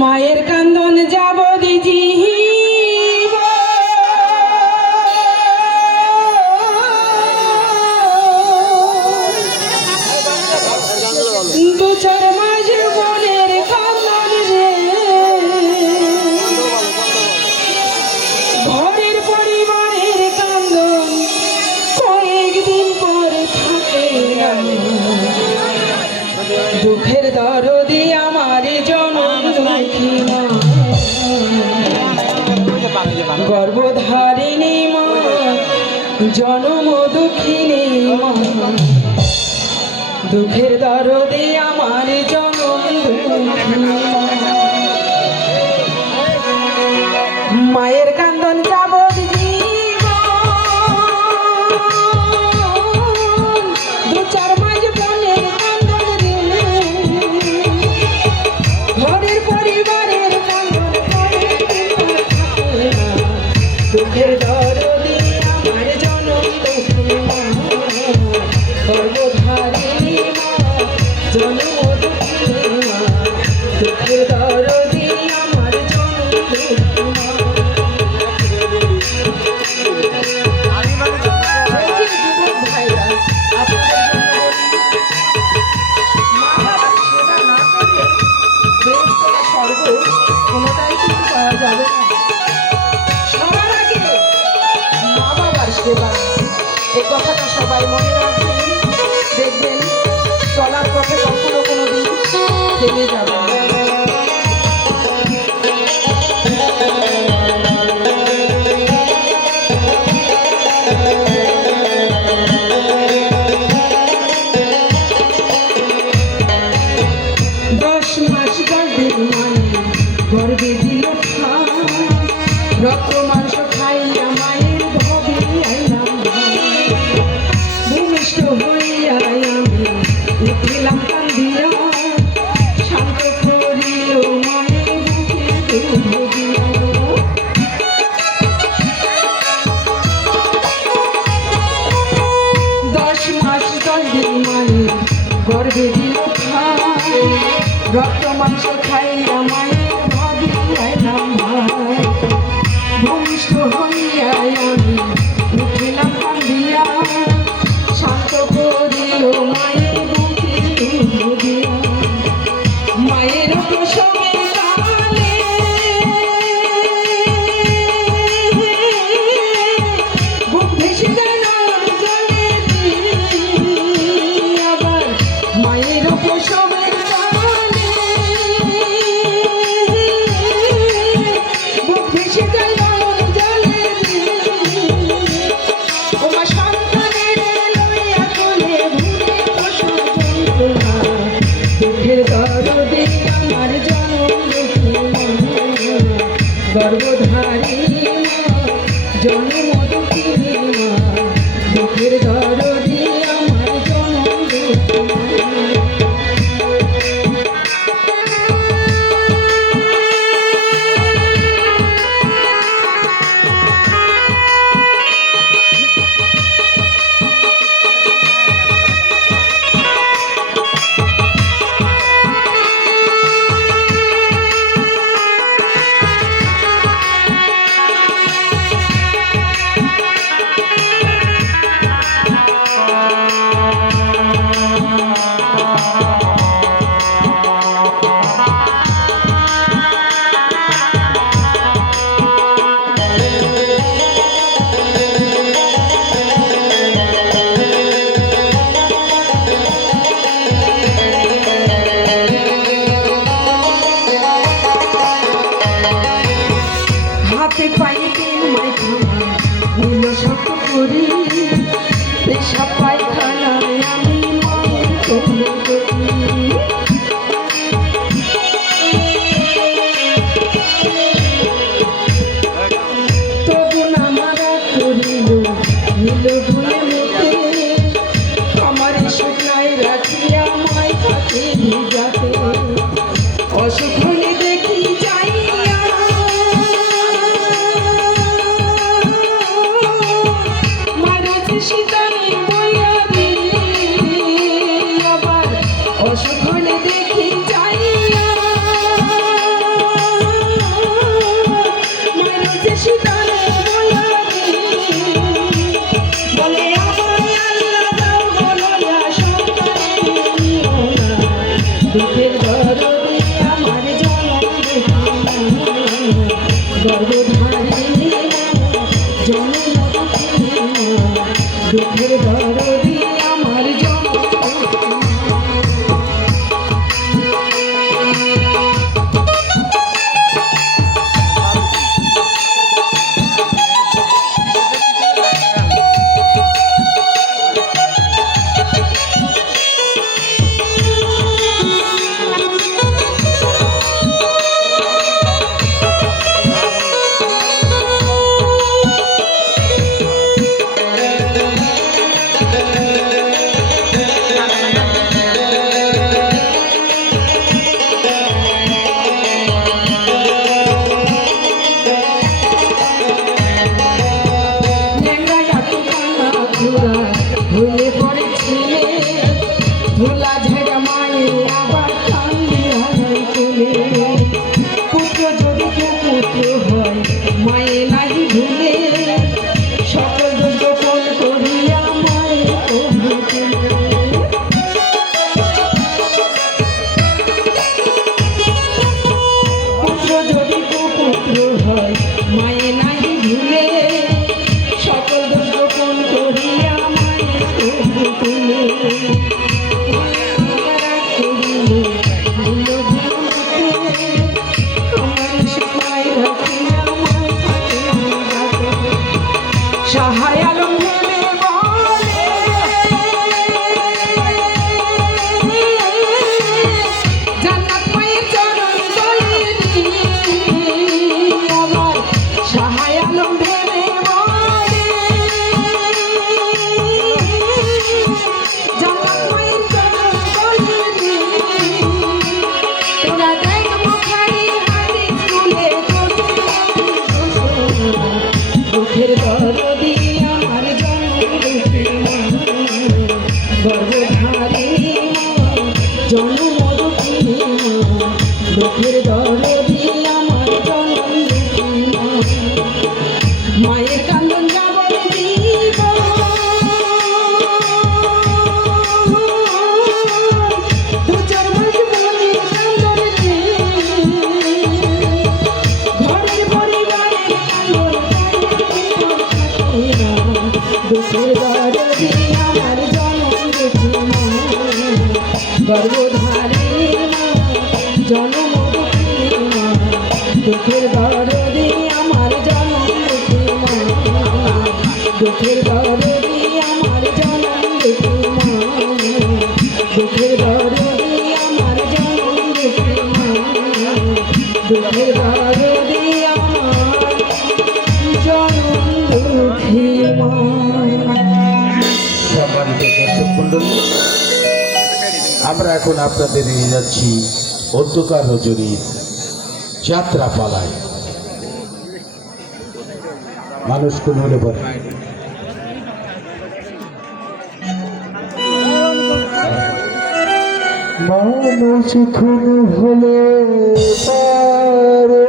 মায়ের কান্দন যাব দিজি দু চার মাস বোনের কান্দন রে ঘরের পরিবারের কান্দন কয়েকদিন পরে থাকে দুঃখের দরদি আমার জনম দুঃখী মা গর্ভধারিণী মা জনম দুঃখিনী মা দুঃখের দরদি আমার জনম দুঃখী মা মায়ের কান্দন যাব দু চার মাস বোনের কান্দন রে ঘরের পরিবারের কান্দন দুঃখের দরদি আমার জনম দুঃখী মা গর্ভধারিণী মা জনম দুঃখী মা দুঃখের দরদি আমার জনম দুঃখী মা কোনোটাই কিন্তু পাওয়া যাবে না। সবার আগে মা বাবার সেবা, এই কথাটা সবাই মনে রাখবেন। দেখবেন চলার পথে কখনো কোনোদিন থেমে যাবে না। গর্বে দিল রক্ত মাংস খাইয়া মায়ের ভবে আইলাম ভূমিষ্ঠ হইয়া আমি উঠিলাম কান্দিয়া শান্ত করিল মায়ের বুকে 10 মাস 10 দিন মায়ের গর্বে দিল রক্ত মাংস খাইয়া মায়ের ভূমিষ্ঠ হইয়া আমি উঠিলাম কান্দিয়া শান্ত করিল মায়ের বুকে মায়ের প্রসবের কালে বুক ভেসে গেল জলে আবার মায়ের প্রসবের গর্ভধারিণী মা জনম দুঃখিনী মা দুঃখের দরদি আমার জনম দুঃখী মা পেশাব পায়খানায় আমি মায়ের কোলে তবু না মারা করিল নীল ধুয়ে মুখে আমার শুকনায় রাখিয়া মায় থাকে ভিজাতে অসুখ হলে দেখি যাইয়া মারাতে শীতায় বইয়া দিয়ে আবার অসুখ হলে দুঃখের দরদে আমার জনম গর্ভধারিণী জনম দুঃখের দরদে আমার জনম ভুলে পড়েছিলে ভোলা ঝেড়া মায়ে আবার কান্দিয়া চলে পুত্র যদি পুত্র হয় মায়ে নাহি ভুলে সকল গোপন করিয়া মায়ে পুত্র যদি পুত্র হয় মায়ে নাহি ভুলে সকল গোপন করিয়া সহায় আলম ভেবে বলে জান্নাত মায়ের চরণ তলে আমার সহায় আলম ভেবে বলে জান্নাত মায়ের চরণ তলে তোরা দেখ বুখারী হাদিস খুলে দুঃখের দরদি আমার জনম গর্ভধারিণী জনম দুঃখের দরদি আমার জনম মায়ের কান্দন যাবন দিব দু চার মাস বলে কান্দন ঘরের পরিবারের কান্দন দুঃখের দরদি আমার জনম গর্ভধারিণী জনম দুঃখের দরদি আমার জনম দুঃখের দরদি আমার জনম দুঃখের দরদি আমার জনম দুঃখের দরদি আমার জনম সম্মানিত দর্শক মণ্ডলী, আমরা এখন আপনাদের নিয়ে যাচ্ছি অন্ধকার রজনীর যাত্রা পালায়। মানুষ কোন হলে পরে মানুষ খুন হলে পারে